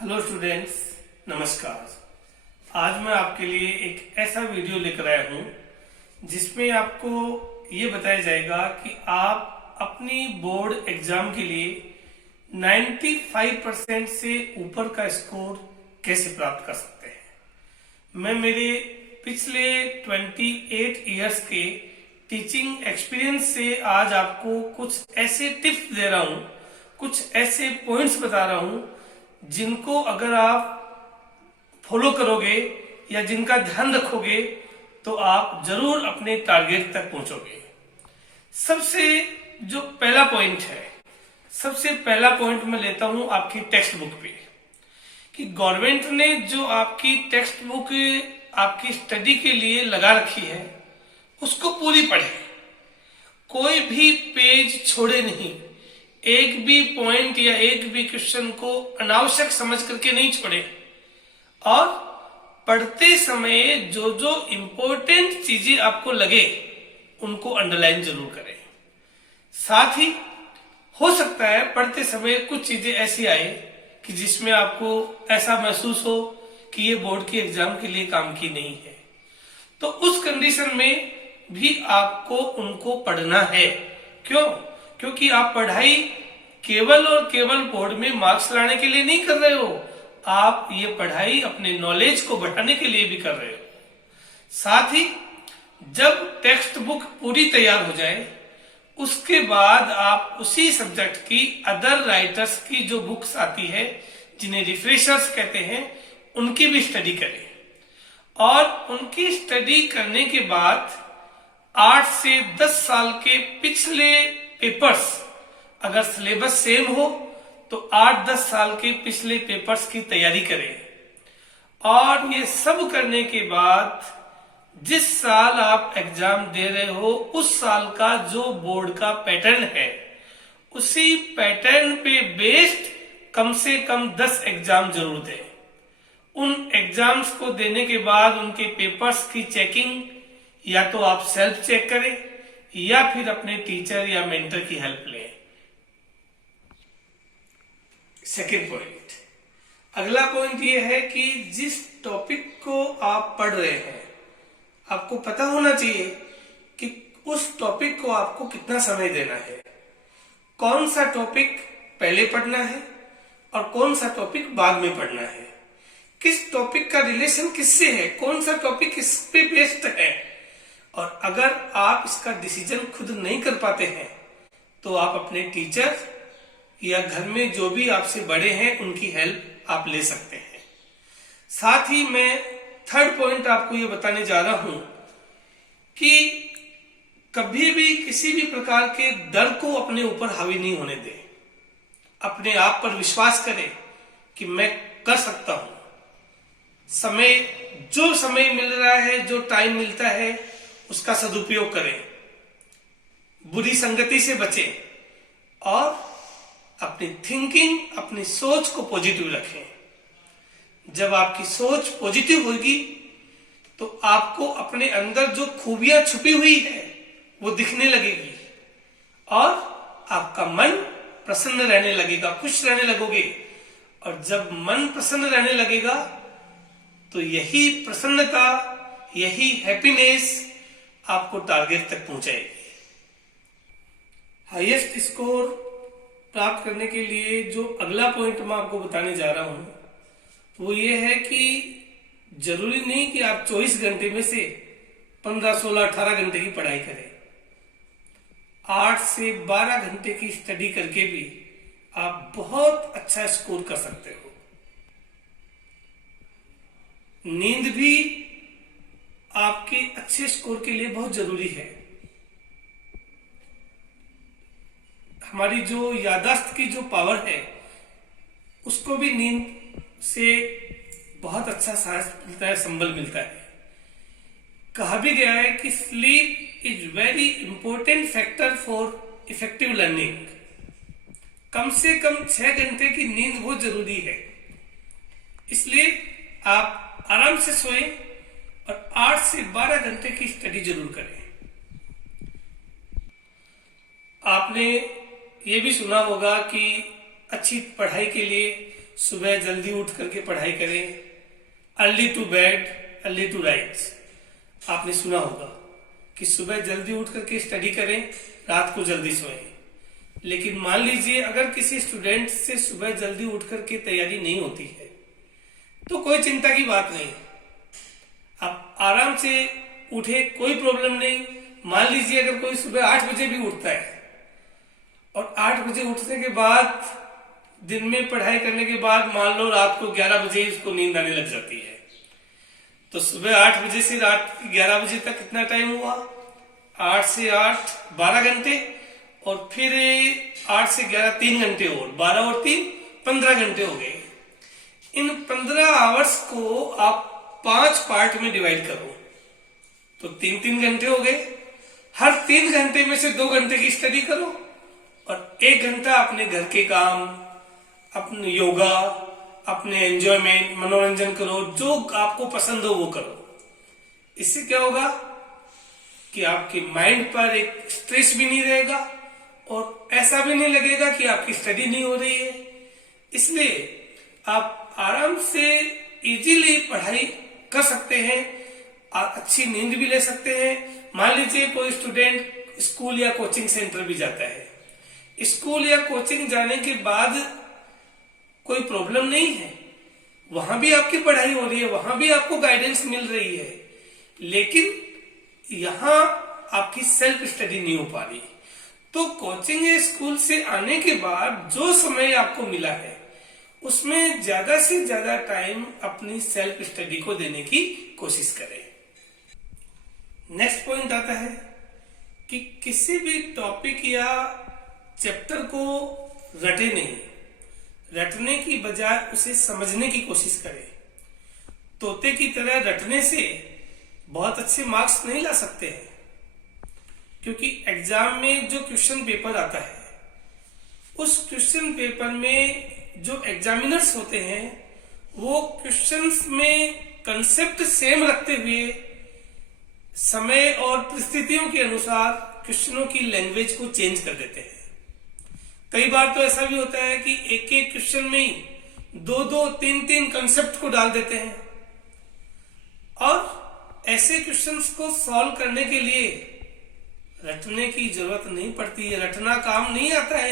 Hello students, नमस्कार। आज मैं आपके लिए एक ऐसा वीडियो लेकर आया हूँ जिसमें आपको ये बताया जाएगा कि आप अपनी बोर्ड एग्जाम के लिए 95% से ऊपर का स्कोर कैसे प्राप्त कर सकते हैं। मैं मेरे पिछले 28 इयर्स के टीचिंग एक्सपीरियंस से आज आपको कुछ ऐसे टिप्स दे रहा हूँ, कुछ ऐसे पॉइंट्स बता रहा हूँ जिनको अगर आप फॉलो करोगे या जिनका ध्यान रखोगे तो आप जरूर अपने टारगेट तक पहुंचोगे। सबसे जो पहला पॉइंट है, सबसे पहला पॉइंट मैं लेता हूं आपकी टेक्स्ट बुक पे कि गवर्नमेंट ने जो आपकी टेक्स्ट बुक आपकी स्टडी के लिए लगा रखी है उसको पूरी पढ़े, कोई भी पेज छोड़े नहीं, एक भी पॉइंट या एक भी क्वेश्चन को अनावश्यक समझ करके नहीं छोड़े और पढ़ते समय जो जो इंपॉर्टेंट चीजें आपको लगे उनको अंडरलाइन जरूर करें। साथ ही हो सकता है पढ़ते समय कुछ चीजें ऐसी आए कि जिसमें आपको ऐसा महसूस हो कि ये बोर्ड के एग्जाम के लिए काम की नहीं है, तो उस कंडीशन में भी आपको उनको पढ़ना है। क्यों? क्योंकि आप पढ़ाई केवल और केवल बोर्ड में मार्क्स लाने के लिए नहीं कर रहे हो, आप ये पढ़ाई अपने नॉलेज को बढ़ाने के लिए भी कर रहे हो। साथ ही जब टेक्स्ट बुक पूरी तैयार हो जाए उसके बाद आप उसी सब्जेक्ट की अदर राइटर्स की जो बुक्स आती है, जिन्हें रिफ्रेशर्स कहते हैं, उनकी भी स्टडी करें और उनकी स्टडी करने के बाद 8 से 10 साल के पिछले पेपर्स, अगर सिलेबस सेम हो तो 8-10 साल के पिछले पेपर्स की तैयारी करें और ये सब करने के बाद जिस साल आप एग्जाम दे रहे हो उस साल का जो बोर्ड का पैटर्न है उसी पैटर्न पे बेस्ड कम से कम 10 एग्जाम जरूर दें। उन एग्जाम्स को देने के बाद उनके पेपर्स की चेकिंग या तो आप सेल्फ चेक करें या फिर अपने टीचर या मेंटर की हेल्प लें। सेकेंड पॉइंट, अगला पॉइंट ये है कि जिस टॉपिक को आप पढ़ रहे हैं आपको पता होना चाहिए कि उस टॉपिक को आपको कितना समय देना है, कौन सा टॉपिक पहले पढ़ना है और कौन सा टॉपिक बाद में पढ़ना है, किस टॉपिक का रिलेशन किससे है, कौन सा टॉपिक किस पे बेस्ड है। और अगर आप इसका डिसीजन खुद नहीं कर पाते हैं तो आप अपने टीचर या घर में जो भी आपसे बड़े हैं उनकी हेल्प आप ले सकते हैं। साथ ही मैं थर्ड पॉइंट आपको ये बताने जा रहा हूं कि कभी भी किसी भी प्रकार के डर को अपने ऊपर हावी नहीं होने दें। अपने आप पर विश्वास करें कि मैं कर सकता हूं। जो समय मिल रहा है, जो टाइम मिलता है उसका सदुपयोग करें, बुरी संगति से बचें और अपनी थिंकिंग, अपनी सोच को पॉजिटिव रखें। जब आपकी सोच पॉजिटिव होगी तो आपको अपने अंदर जो खूबियां छुपी हुई है वो दिखने लगेगी और आपका मन प्रसन्न रहने लगेगा, खुश रहने लगोगे। और जब मन प्रसन्न रहने लगेगा तो यही प्रसन्नता, यही हैप्पीनेस आपको टारगेट तक पहुंचाएगी। हाईएस्ट स्कोर प्राप्त करने के लिए जो अगला पॉइंट मैं आपको बताने जा रहा हूं वो ये है कि जरूरी नहीं कि आप 24 घंटे में से 15, 16, 18 घंटे की पढ़ाई करें। 8 से 12 घंटे की स्टडी करके भी आप बहुत अच्छा स्कोर कर सकते हो। नींद भी आपके अच्छे स्कोर के लिए बहुत जरूरी है। हमारी जो याददाश्त की जो पावर है उसको भी नींद से बहुत अच्छा साहस मिलता है, संबल मिलता है। कहा भी गया है कि sleep is very important factor for effective learning. कम से कम 6 घंटे की नींद बहुत जरूरी है, इसलिए आप आराम से सोएं और 8 से 12 घंटे की स्टडी जरूर करें। आपने ये भी सुना होगा कि अच्छी पढ़ाई के लिए सुबह जल्दी उठ करके पढ़ाई करें, early to bed early to rise. आपने सुना होगा कि सुबह जल्दी उठ करके स्टडी करें, रात को जल्दी सोएं। लेकिन मान लीजिए अगर किसी स्टूडेंट से सुबह जल्दी उठ करके तैयारी नहीं होती है तो कोई चिंता की बात नहीं, आप आराम से उठे, कोई प्रॉब्लम नहीं। मान लीजिए अगर कोई सुबह 8 बजे भी उठता है और 8 बजे उठने के बाद दिन में पढ़ाई करने के बाद मान लो रात को 11 बजे उसको नींद आने लग जाती है, तो सुबह 8 बजे से रात 11 बजे तक कितना टाइम हुआ? 8 से 8 12 घंटे, और फिर 8 से 11 3 घंटे और 12 और 3 15 घंटे हो गए। इन 15 आवर्स को आप 5 पार्ट में डिवाइड करो तो 3-3 घंटे हो गए। हर 3 घंटे में से 2 घंटे की स्टडी करो और 1 घंटा अपने घर के काम, अपने योगा, अपने एंजॉयमेंट, मनोरंजन करो, जो आपको पसंद हो वो करो। इससे क्या होगा कि आपके माइंड पर एक स्ट्रेस भी नहीं रहेगा और ऐसा भी नहीं लगेगा कि आपकी स्टडी नहीं हो रही है। इसलिए आप आराम से इजीली पढ़ाई कर सकते हैं और अच्छी नींद भी ले सकते हैं। मान लीजिए कोई स्टूडेंट स्कूल या कोचिंग सेंटर भी जाता है, स्कूल या कोचिंग जाने के बाद कोई प्रॉब्लम नहीं है, वहां भी आपकी पढ़ाई हो रही है, वहां भी आपको गाइडेंस मिल रही है, लेकिन यहां आपकी सेल्फ स्टडी नहीं हो पा रही। तो कोचिंग या स्कूल से आने के बाद जो समय आपको मिला है उसमें ज्यादा से ज्यादा टाइम अपनी सेल्फ स्टडी को देने की कोशिश करें। नेक्स्ट पॉइंट आता है कि किसी भी टॉपिक या चैप्टर को रटे नहीं, रटने की बजाय उसे समझने की कोशिश करें। तोते की तरह रटने से बहुत अच्छे मार्क्स नहीं ला सकते हैं, क्योंकि एग्जाम में जो क्वेश्चन पेपर आता है उस क्वेश्चन पेपर में जो एग्जामिनर्स होते हैं वो क्वेश्चंस में कंसेप्ट सेम रखते हुए समय और परिस्थितियों के अनुसार क्वेश्चनों की लैंग्वेज को चेंज कर देते हैं। कई बार तो ऐसा भी होता है कि एक एक क्वेश्चन में ही 2-2, 3-3 कंसेप्ट को डाल देते हैं और ऐसे क्वेश्चंस को सॉल्व करने के लिए रटने की जरूरत नहीं पड़ती है, रटना काम नहीं आता है।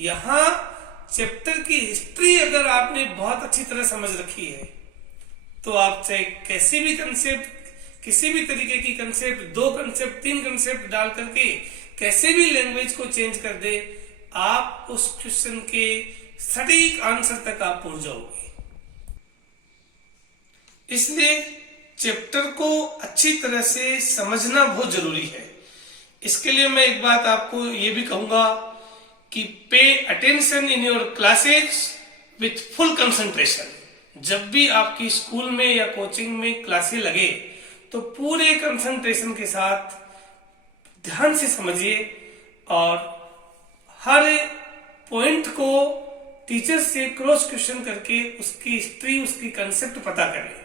यहाँ चैप्टर की हिस्ट्री अगर आपने बहुत अच्छी तरह समझ रखी है तो आप चाहे कैसे भी कंसेप्ट, किसी भी तरीके की कंसेप्ट, 2 कंसेप्ट, 3 कंसेप्ट डाल करके कैसे भी लैंग्वेज को चेंज कर दे, आप उस क्वेश्चन के सटीक आंसर तक आप पहुंच जाओगे। इसलिए चैप्टर को अच्छी तरह से समझना बहुत जरूरी है। इसके लिए मैं एक बात आपको ये भी कहूंगा कि pay attention in your classes with full concentration. जब भी आपकी स्कूल में या कोचिंग में क्लासें लगे तो पूरे कंसंट्रेशन के साथ ध्यान से समझिए और हर पॉइंट को टीचर से क्रॉस क्वेश्चन करके उसकी हिस्ट्री, उसकी कंसेप्ट पता करें।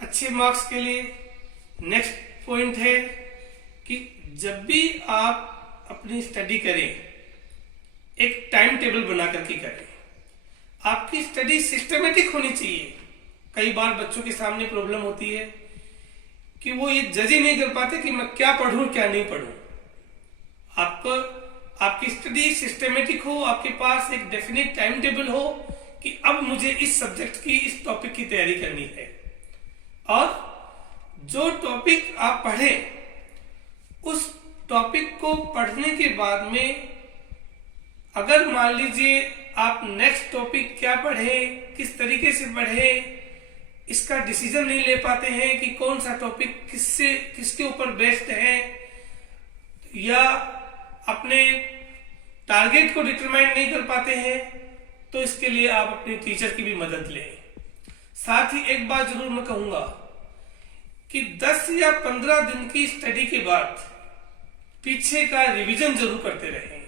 अच्छे मार्क्स के लिए नेक्स्ट पॉइंट है कि जब भी आप अपनी स्टडी करें एक टाइम टेबल बना करके करें। आपकी स्टडी सिस्टमेटिक होनी चाहिए। कई बार बच्चों के सामने प्रॉब्लम होती है कि वो ये जज ही नहीं कर पाते कि मैं क्या पढ़ूं क्या नहीं पढ़ूं। आपकी स्टडी सिस्टमेटिक हो, आपके पास एक डेफिनेट टाइम टेबल हो कि अब मुझे इस सब्जेक्ट की, इस टॉपिक की तैयारी करनी है, और जो टॉपिक आप पढ़ें उस टॉपिक को पढ़ने के बाद में अगर मान लीजिए आप नेक्स्ट टॉपिक क्या पढ़े, किस तरीके से पढ़े, इसका डिसीजन नहीं ले पाते हैं कि कौन सा टॉपिक किसके ऊपर बेस्ड है, या अपने टारगेट को डिटरमाइन नहीं कर पाते हैं, तो इसके लिए आप अपने टीचर की भी मदद लें। साथ ही एक बात जरूर मैं कहूंगा कि 10 या 15 दिन की स्टडी के बाद पीछे का रिवीजन जरूर करते रहें,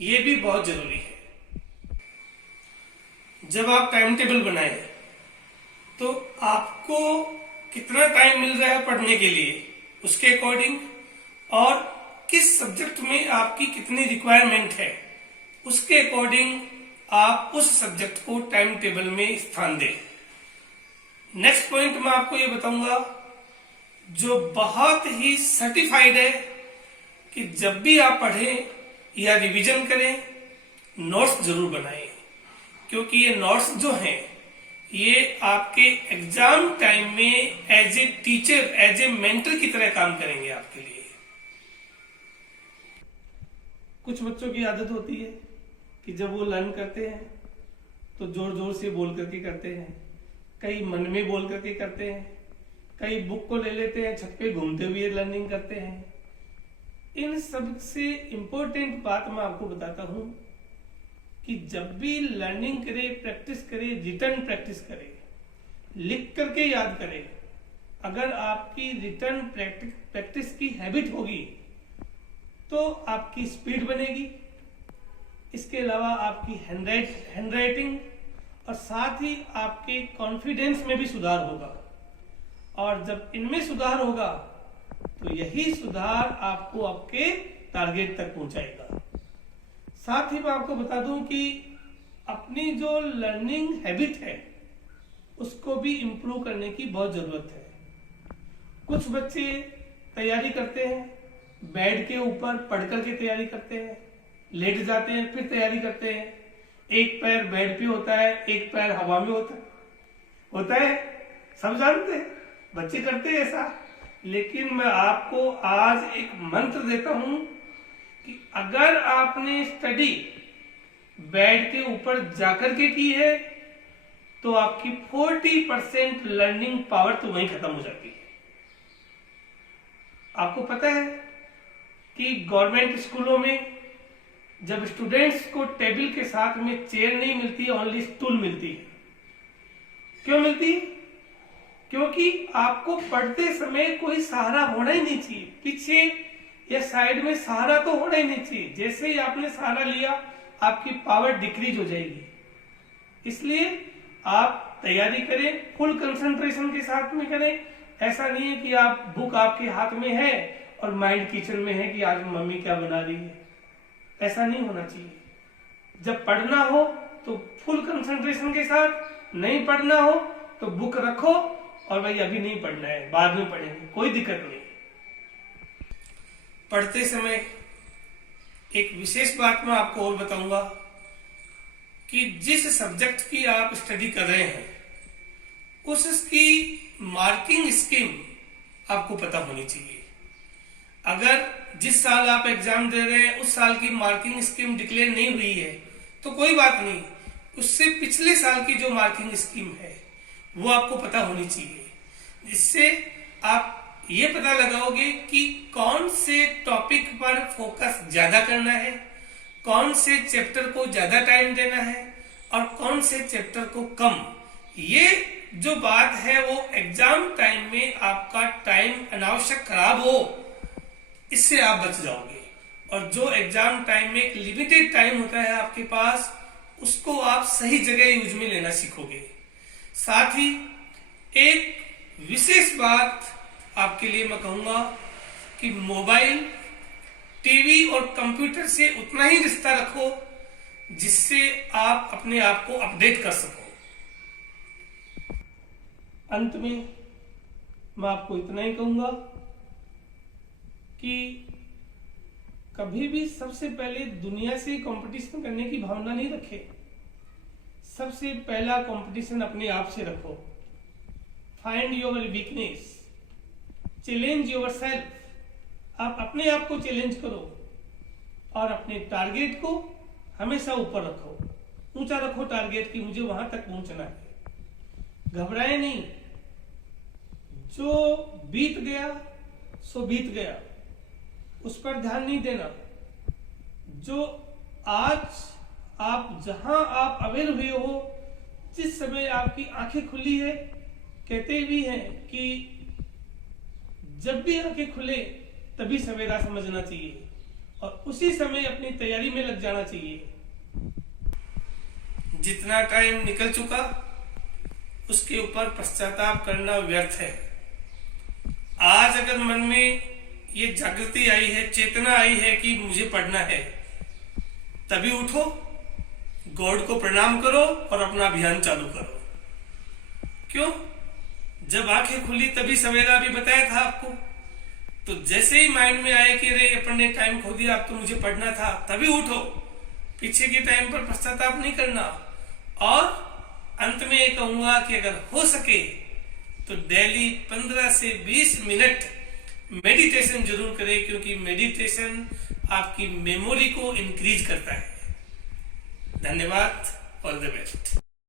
ये भी बहुत जरूरी है। जब आप टाइम टेबल बनाएं तो आपको कितना टाइम मिल रहा है पढ़ने के लिए उसके अकॉर्डिंग, और किस सब्जेक्ट में आपकी कितनी रिक्वायरमेंट है उसके अकॉर्डिंग आप उस सब्जेक्ट को टाइम टेबल में स्थान दें। नेक्स्ट पॉइंट मैं आपको ये बताऊंगा जो बहुत ही सर्टिफाइड है कि जब भी आप पढ़ें या रिवीजन करें, नोट्स जरूर बनाएं, क्योंकि ये नोट्स जो हैं ये आपके एग्जाम टाइम में as a teacher, as a mentor की तरह काम करेंगे आपके लिए। कुछ बच्चों की आदत होती है कि जब वो लर्न करते हैं तो जोर जोर से बोल करके करते हैं, कई मन में बोल करके करते हैं, कई बुक को ले लेते हैं, छत पे घूमते हुए लर्निंग करते हैं। इन सब से इम्पोर्टेंट बात मैं आपको बताता हूं कि जब भी लर्निंग करे, प्रैक्टिस करे, रिटर्न प्रैक्टिस करे, लिख करके याद करे। अगर आपकी रिटर्न प्रैक्टिस की हैबिट होगी तो आपकी स्पीड बनेगी, इसके अलावा आपकी हैंडराइटिंग और साथ ही आपके कॉन्फिडेंस में भी सुधार होगा। और जब इनमें सुधार होगा तो यही सुधार आपको आपके टारगेट तक पहुंचाएगा। साथ ही मैं आपको बता दूं कि अपनी जो लर्निंग हैबिट है उसको भी इम्प्रूव करने की बहुत जरूरत है। कुछ बच्चे तैयारी करते हैं, बेड के ऊपर पढ़ करके तैयारी करते हैं, लेट जाते हैं, फिर तैयारी करते हैं। एक पैर बेड पे होता है, एक पैर हवा में होता है, सब जानते हैं, बच्चे करते हैं ऐसा। लेकिन मैं आपको आज एक मंत्र देता हूं कि अगर आपने स्टडी बेड के ऊपर जाकर के की है तो आपकी 40% लर्निंग पावर तो वहीं खत्म हो जाती है। आपको पता है कि गवर्नमेंट स्कूलों में जब स्टूडेंट्स को टेबल के साथ में चेयर नहीं मिलती, ओनली स्टूल मिलती है। क्यों मिलती? क्योंकि आपको पढ़ते समय कोई सहारा होना ही नहीं चाहिए, पीछे या साइड में सहारा तो होना ही नहीं चाहिए। जैसे ही आपने सहारा लिया आपकी पावर डिक्रीज हो जाएगी। इसलिए आप तैयारी करें, फुल कंसंट्रेशन के साथ में करें। ऐसा नहीं है कि आप बुक आपके हाथ में है और माइंड किचन में है कि आज मम्मी क्या बना रही है। ऐसा नहीं होना चाहिए। जब पढ़ना हो तो फुल कंसंट्रेशन के साथ, नहीं पढ़ना हो तो बुक रखो और भाई अभी नहीं पढ़ना है, बाद में पढ़ेंगे, कोई दिक्कत नहीं। पढ़ते समय एक विशेष बात मैं आपको और बताऊंगा कि जिस सब्जेक्ट की आप स्टडी कर रहे हैं उसकी मार्किंग स्कीम आपको पता होनी चाहिए। अगर जिस साल आप एग्जाम दे रहे हैं उस साल की मार्किंग स्कीम डिक्लेयर नहीं हुई है तो कोई बात नहीं, उससे पिछले साल की जो मार्किंग स्कीम है वो आपको पता होनी चाहिए, जिससे आप ये पता लगाओगे कि कौन से टॉपिक पर फोकस ज्यादा करना है, कौन से चैप्टर को ज्यादा टाइम देना है और कौन से चैप्टर को कम। ये जो बात है वो एग्जाम टाइम में आपका टाइम अनावश्यक खराब हो, इससे आप बच जाओगे। और जो एग्जाम टाइम में एक लिमिटेड टाइम होता है आपके पास, उसको आप सही जगह यूज में लेना सीखोगे। साथ ही एक विशेष बात आपके लिए मैं कहूंगा कि मोबाइल, टीवी और कंप्यूटर से उतना ही रिश्ता रखो जिससे आप अपने आप को अपडेट कर सको। अंत में मैं आपको इतना ही कहूंगा कि कभी भी सबसे पहले दुनिया से कंपटीशन करने की भावना नहीं रखे। सबसे पहला कंपटीशन अपने आप से रखो। Find your weakness, challenge your self. आप अपने आप को चैलेंज करो और अपने टारगेट को हमेशा ऊपर रखो, ऊंचा रखो टारगेट की मुझे वहां तक पहुंचना है। घबराए नहीं, जो बीत गया सो बीत गया, उस पर ध्यान नहीं देना। जो आज आप जहां आप अवेयर हुए हो, जिस समय आपकी आंखें खुली है, कहते भी हैं कि जब भी आंखें खुले तभी सवेरा समझना चाहिए और उसी समय अपनी तैयारी में लग जाना चाहिए। जितना टाइम निकल चुका उसके ऊपर पश्चाताप करना व्यर्थ है। आज अगर मन में ये जागृति आई है, चेतना आई है कि मुझे पढ़ना है, तभी उठो, गॉड को प्रणाम करो और अपना अभियान चालू करो। क्यों? जब आंखें खुली तभी सवेरा भी बताया था आपको, तो जैसे ही माइंड में आए कि अरे अपन ने टाइम खो दिया, अब तो मुझे पढ़ना था, तभी उठो। पीछे के टाइम पर पश्चाताप नहीं करना। और अंत में ये कहूंगा कि अगर हो सके तो डेली 15 से 20 मिनट मेडिटेशन जरूर करें, क्योंकि मेडिटेशन आपकी मेमोरी को इंक्रीज करता है। धन्यवाद, ऑल द बेस्ट।